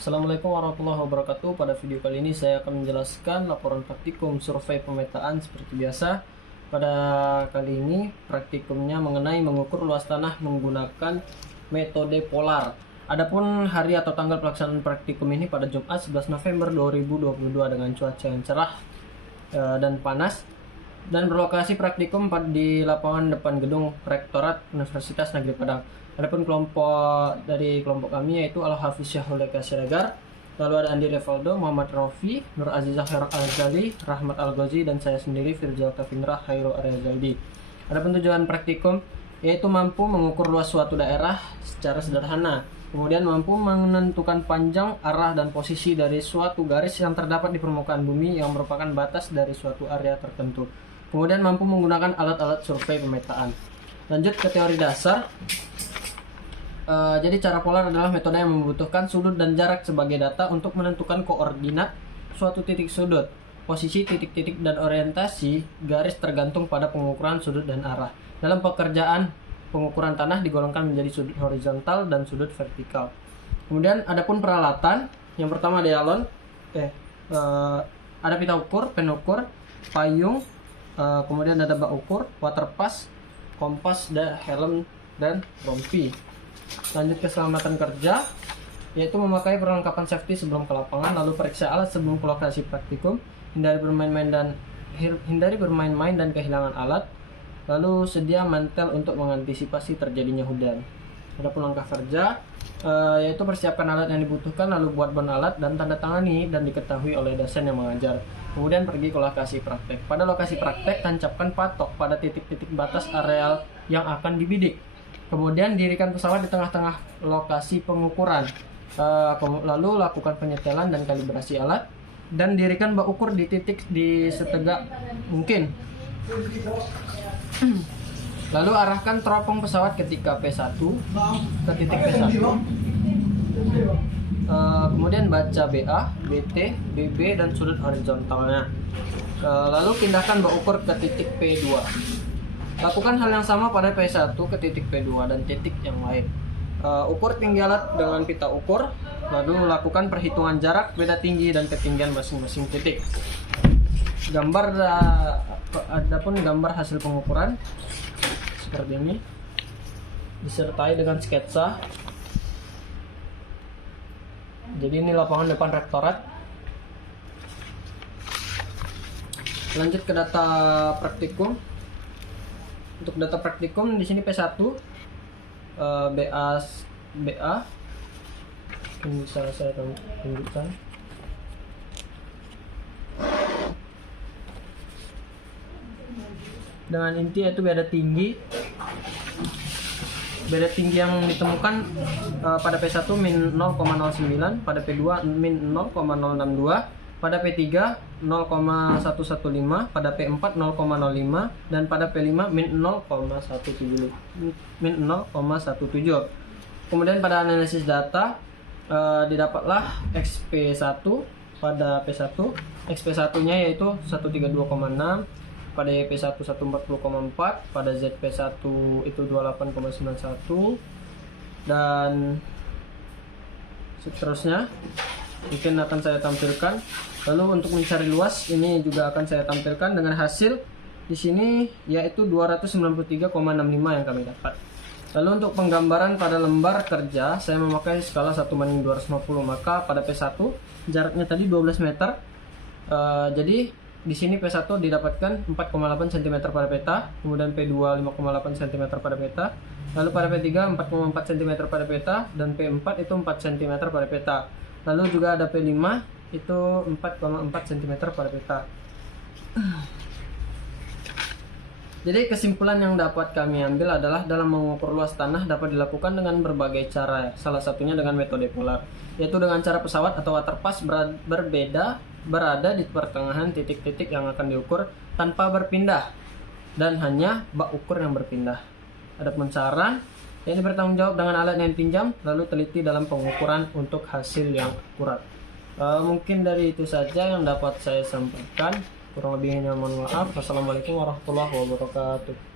Assalamualaikum warahmatullahi wabarakatuh. Pada video kali ini saya akan menjelaskan laporan praktikum survei pemetaan seperti biasa. Pada kali ini praktikumnya mengenai mengukur luas tanah menggunakan metode polar. Adapun hari atau tanggal pelaksanaan praktikum ini pada Jumat 11 November 2022 dengan cuaca yang cerah dan panas, dan berlokasi praktikum di lapangan depan gedung Rektorat Universitas Negeri Padang. Adapun kelompok kami yaitu Al-Hafiz Syahrul Eka Siregar, lalu ada Andi Revaldo, Muhammad Rofi, Nur Azizah Al-Ghazali, Rahmat Al-Ghazi, dan saya sendiri Firjal Kafinra Khairul Aryazaldi. Adapun tujuan praktikum yaitu mampu mengukur luas suatu daerah secara sederhana, kemudian mampu menentukan panjang, arah, dan posisi dari suatu garis yang terdapat di permukaan bumi yang merupakan batas dari suatu area tertentu. Kemudian mampu menggunakan alat-alat survei pemetaan. Lanjut ke teori dasar. Jadi cara polar adalah metode yang membutuhkan sudut dan jarak sebagai data untuk menentukan koordinat suatu titik sudut. Posisi titik-titik dan orientasi garis tergantung pada pengukuran sudut dan arah. Dalam pekerjaan pengukuran tanah digolongkan menjadi sudut horizontal dan sudut vertikal. Kemudian adapun peralatan, yang pertama ada galon, ada pita ukur, pen ukur, payung, kemudian ada bak ukur, water pass, kompas, helm, dan rompi. Lanjut keselamatan kerja, yaitu memakai perlengkapan safety sebelum ke lapangan, lalu periksa alat sebelum ke lokasi praktikum, hindari bermain-main dan kehilangan alat, lalu sedia mantel untuk mengantisipasi terjadinya hujan. Adapun langkah kerja, yaitu persiapkan alat yang dibutuhkan, lalu buat bon alat dan tanda tangani dan diketahui oleh dosen yang mengajar. Kemudian pergi ke lokasi praktek. Pada lokasi praktek, tancapkan patok pada titik-titik batas areal yang akan dibidik. Kemudian dirikan pesawat di tengah-tengah lokasi pengukuran. Lalu lakukan penyetelan dan kalibrasi alat, dan dirikan bak ukur di titik di setegak mungkin. Lalu arahkan teropong pesawat ketika P1 ke titik P1. Kemudian baca BA, BT, BB, dan sudut horizontalnya. Lalu pindahkan bak ukur ke titik P2. Lakukan hal yang sama pada P1 ke titik P2 dan titik yang lain. Ukur tinggi alat dengan pita ukur, lalu lakukan perhitungan jarak, beda tinggi, dan ketinggian masing-masing titik. Adapun gambar hasil pengukuran seperti ini, disertai dengan sketsa. Jadi ini lapangan depan rektorat. Lanjut ke data praktikum. Untuk data praktikum di sini P1, BA, ini bisa saya tunjukkan. Dengan inti yaitu beda tinggi yang ditemukan pada P1 min 0,09, pada P2 min 0,062, pada P3 0,115, pada P4 0,05, dan pada P5 min 0,17. Kemudian pada analisis data didapatlah XP1 pada P1. XP1-nya yaitu 132,6, pada YP1 140,4, pada ZP1 itu 28,91, dan seterusnya mungkin akan saya tampilkan. Lalu untuk mencari luas ini juga akan saya tampilkan dengan hasil di sini yaitu 293,65 yang kami dapat. Lalu untuk penggambaran pada lembar kerja saya memakai skala 1:250, maka pada P1 jaraknya tadi 12 meter. Jadi di sini P1 didapatkan 4,8 cm pada peta, kemudian P2 5,8 cm pada peta, lalu pada P3 4,4 cm pada peta, dan P4 itu 4 cm pada peta. Lalu juga ada P5 itu 4,4 cm pada peta. Jadi kesimpulan yang dapat kami ambil adalah dalam mengukur luas tanah dapat dilakukan dengan berbagai cara. Salah satunya dengan metode polar, yaitu dengan cara pesawat atau water pass berada di pertengahan titik-titik yang akan diukur tanpa berpindah, dan hanya bak ukur yang berpindah. Adapun saran, yang bertanggung jawab dengan alat yang pinjam, lalu teliti dalam pengukuran untuk hasil yang akurat. Mungkin dari itu saja yang dapat saya sampaikan. Kurang lebihnya mohon maaf. Wassalamualaikum warahmatullahi wabarakatuh.